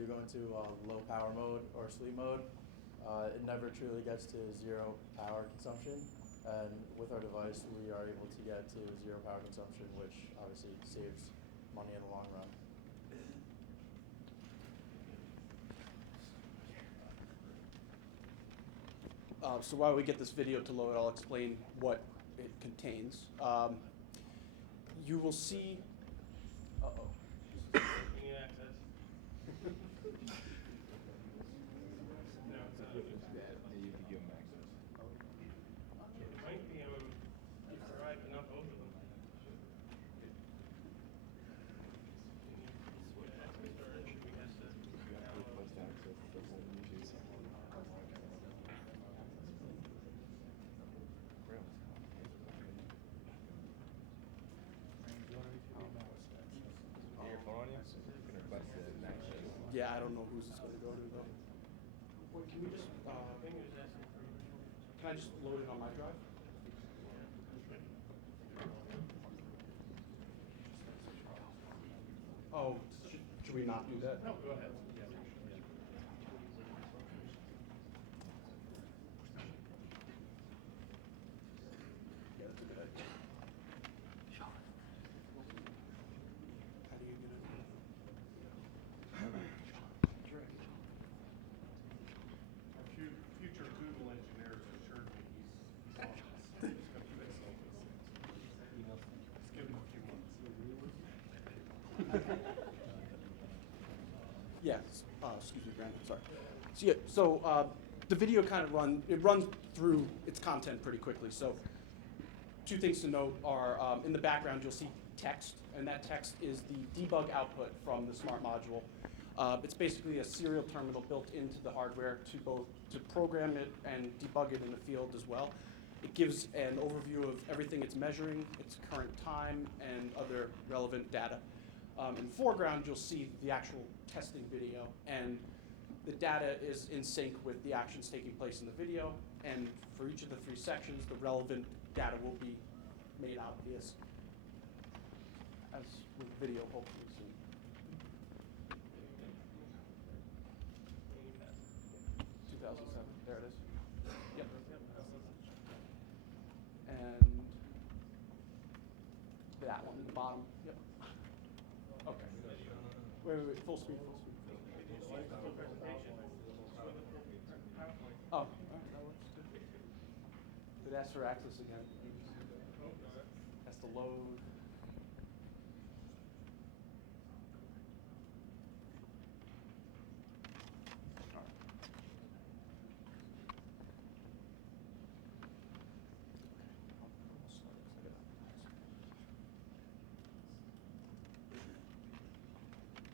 do go into low power mode or sleep mode, it never truly gets to zero power consumption. And with our device, we are able to get to zero power consumption, which obviously saves money in the long run. So while we get this video to load, I'll explain what it contains. You will see. Uh-oh. You need access. No, it's not. You can give them access. It might be right, but not both of them. You have to request access to the whole images. Your phone on you? You can request it access. Yeah, I don't know whose it's going to go to though. Wait, can we just? Can I just load it on my drive? Oh, should we not do that? No, go ahead. Yeah, that's a good idea. How do you get it? Our future Google engineers assured me he's on this. He's going to fix all these things. Just give him a few months. Yes. Excuse me, Brandon. Sorry. So yeah. So the video kind of runs through its content pretty quickly. So two things to note are in the background you'll see text, and that text is the debug output from the smart module. It's basically a serial terminal built into the hardware to program it and debug it in the field as well. It gives an overview of everything it's measuring, its current time, and other relevant data. In the foreground, you'll see the actual testing video, and the data is in sync with the actions taking place in the video, and for each of the three sections, the relevant data will be made obvious, as with video hopefully soon. 2007, there it is. Yep. And that one, the bottom, yep. Okay. Wait, full screen, full screen. Oh, all right, that works, good. It asks for access again. Has to load.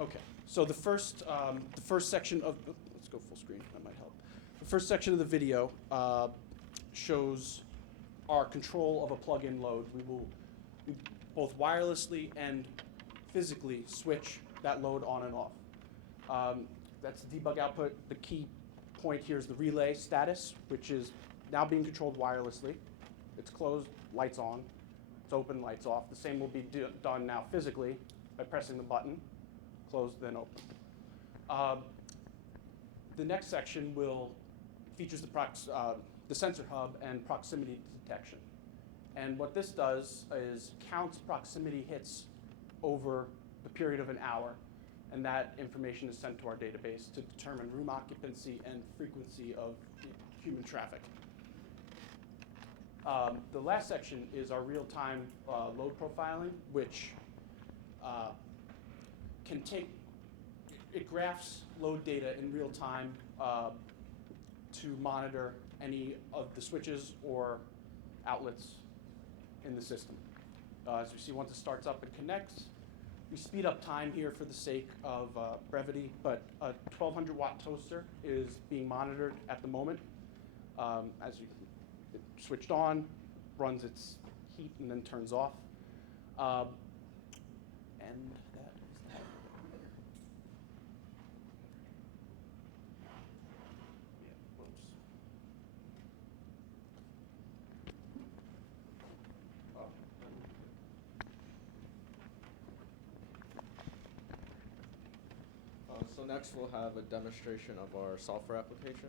Okay, so the first section of, let's go full screen, that might help. The first section of the video shows our control of a plug-in load. We both wirelessly and physically switch that load on and off. That's the debug output. The key point here is the relay status, which is now being controlled wirelessly. It's closed, lights on. It's open, lights off. The same will be done now physically by pressing the button. Closed, then open. The next section features the sensor hub and proximity detection. And what this does is counts proximity hits over the period of an hour, and that information is sent to our database to determine room occupancy and frequency of human traffic. The last section is our real-time load profiling, which it graphs load data in real time to monitor any of the switches or outlets in the system. As we see, once it starts up and connects, we speed up time here for the sake of brevity, but a 1200 watt toaster is being monitored at the moment. It's switched on, runs its heat, and then turns off. And that is that. Whoops. So next we'll have a demonstration of our software application.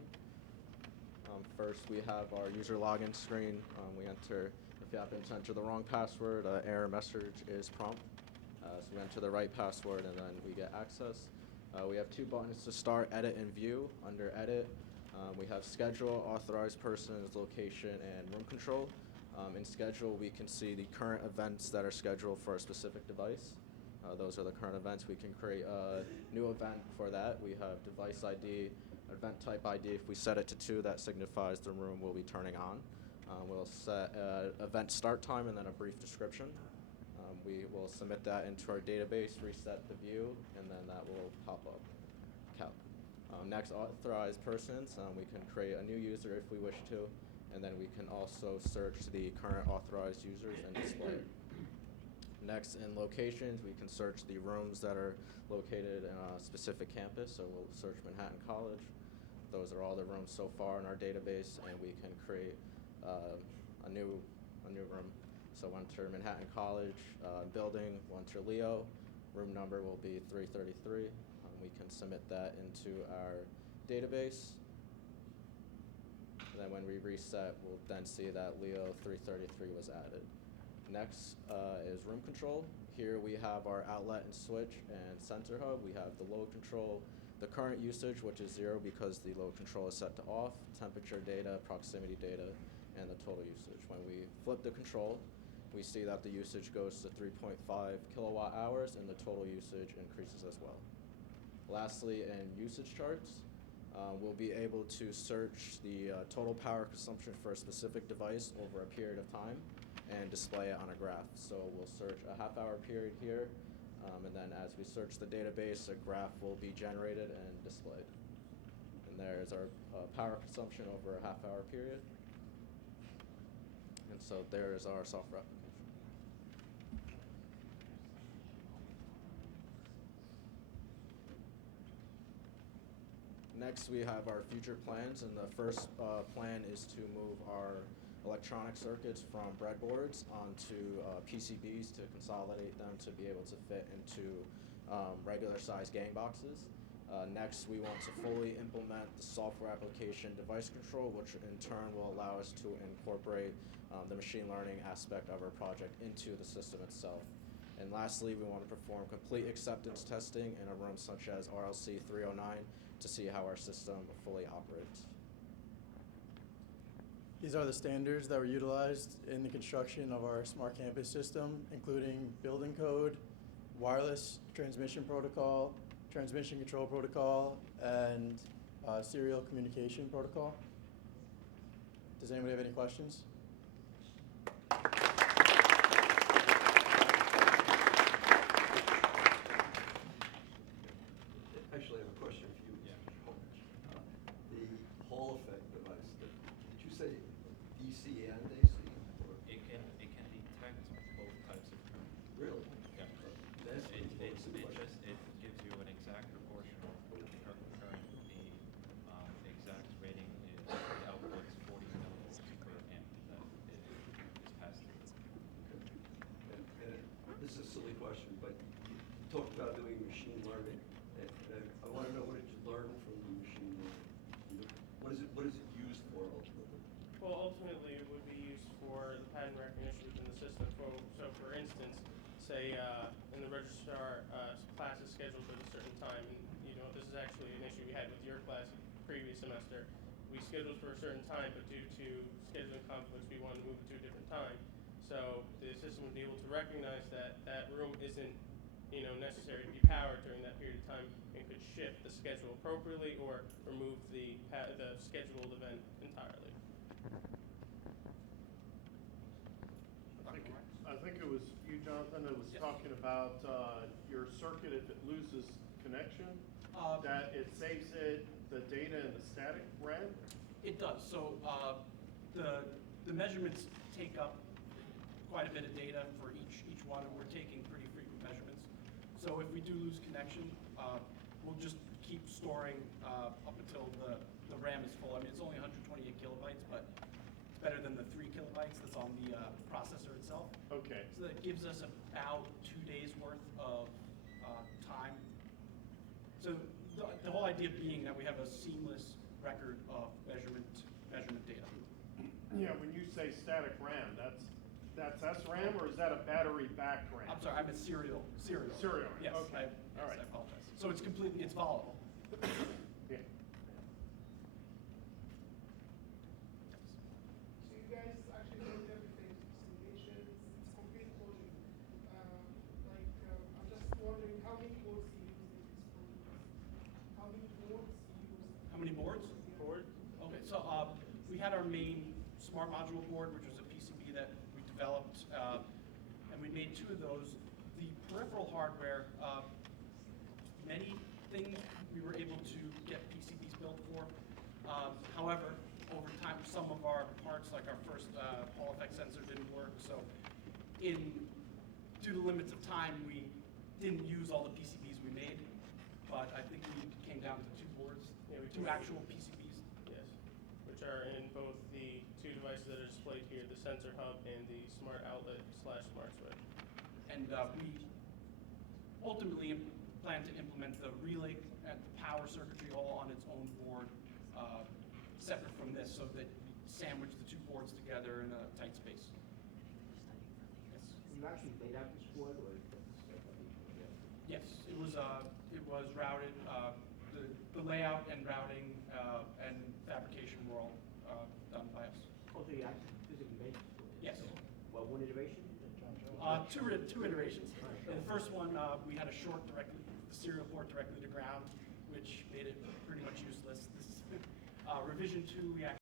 First we have our user login screen. We enter, if you happen to enter the wrong password, error message is prompt. So we enter the right password and then we get access. We have two buttons to start, edit and view. Under edit, we have schedule, authorized persons, location, and room control. In schedule, we can see the current events that are scheduled for a specific device. Those are the current events. We can create a new event for that. We have device ID, event type ID. If we set it to 2, that signifies the room will be turning on. We'll set event start time and then a brief description. We will submit that into our database, reset the view, and then that will pop up. Next, authorized persons. We can create a new user if we wish to, and then we can also search the current authorized users and display it. Next, in locations, we can search the rooms that are located in a specific campus. So we'll search Manhattan College. Those are all the rooms so far in our database, and we can create a new room. So enter Manhattan College building, we'll enter Leo. Room number will be 333. We can submit that into our database. And then when we reset, we'll then see that Leo 333 was added. Next is room control. Here we have our outlet and switch and center hub. We have the load control, the current usage, which is 0 because the load control is set to off, temperature data, proximity data, and the total usage. When we flip the control, we see that the usage goes to 3.5 kilowatt hours and the total usage increases as well. Lastly, in usage charts, we'll be able to search the total power consumption for a specific device over a period of time and display it on a graph. So we'll search a half-hour period here, and then as we search the database, a graph will be generated and displayed. And there's our power consumption over a half-hour period. And so there is our software application. Next, we have our future plans, and the first plan is to move our electronic circuits from breadboards onto PCBs to consolidate them to be able to fit into regular size gang boxes. Next, we want to fully implement the software application device control, which in turn will allow us to incorporate the machine learning aspect of our project into the system itself. And lastly, we want to perform complete acceptance testing in a room such as RLC 309 to see how our system fully operates. These are the standards that were utilized in the construction of our smart campus system, including building code, wireless transmission protocol, transmission control protocol, and serial communication protocol. Does anybody have any questions? Actually, I have a question for you, Mr. Szczechowiscz. The Hall effect device, did you say DC and AC? Or It can detect both types of current. really? Yeah. That's It the question. gives you an exact proportion of the current. The exact rating is the output's 40 millivolts per amp that it is passed through. Okay. And this is a silly question, but you talked about doing machine learning. And I want to know, what did you learn from the machine learning? What is it used for ultimately? Well, ultimately, it would be used for the pattern recognition within the system. So for instance, say in the registrar, class is scheduled at a certain time, and this is actually an issue we had with your class previous semester. We scheduled for a certain time, but due to scheduling conflicts, we wanted to move it to a different time. So the system would be able to recognize that that room isn't necessary to be powered during that period of time, and could shift the schedule appropriately or remove the scheduled event entirely. I think it was you, Jonathan, that was talking about your circuit, if it loses connection, that it saves the data in the static RAM? It does. So the measurements take up quite a bit of data for each one, and we're taking pretty frequent measurements. So if we do lose connection, we'll just keep storing up until the RAM is full. I mean, it's only 128 kilobytes, but it's better than the 3 kilobytes that's on the processor itself. Okay. So that gives us about 2 days worth of time. So the whole idea being that we have a seamless record of measurement data. Yeah, when you say static RAM, that's SRAM, or is that a battery-backed RAM? I'm sorry, I meant serial. Serial, Yes, okay, all right. I apologize. So it's volatile. Yeah. So you guys actually built everything, simulations, it's complete coding. I'm just wondering how many boards you use in this project? How many boards you use? How many boards? Board? Okay, so we had our main smart module board, which was a PCB that we developed, and we made 2 of those. The peripheral hardware, many things we were able to get PCBs built for. However, over time, some of our parts, like our first Hall effect sensor, didn't work. So, due to limits of time, we didn't use all the PCBs we made. But I think we came down to 2 boards, Yeah, we 2 can- actual PCBs. Yes, which are in both the 2 devices that are displayed here, the sensor hub and the smart outlet / smart switch. And we ultimately plan to implement the relay and the power circuitry all on its own board, separate from this, so that we sandwich the 2 boards together in a tight space. Yes. You actually laid out this board, or is that Yes, it was routed. The layout and routing and fabrication were all done by us. Oh, so you actually physically made this board? Yes. Well, one iteration? Two iterations. In the first one, we had a short directly, the serial port directly to ground, which made it pretty much useless. This revision 2, we actually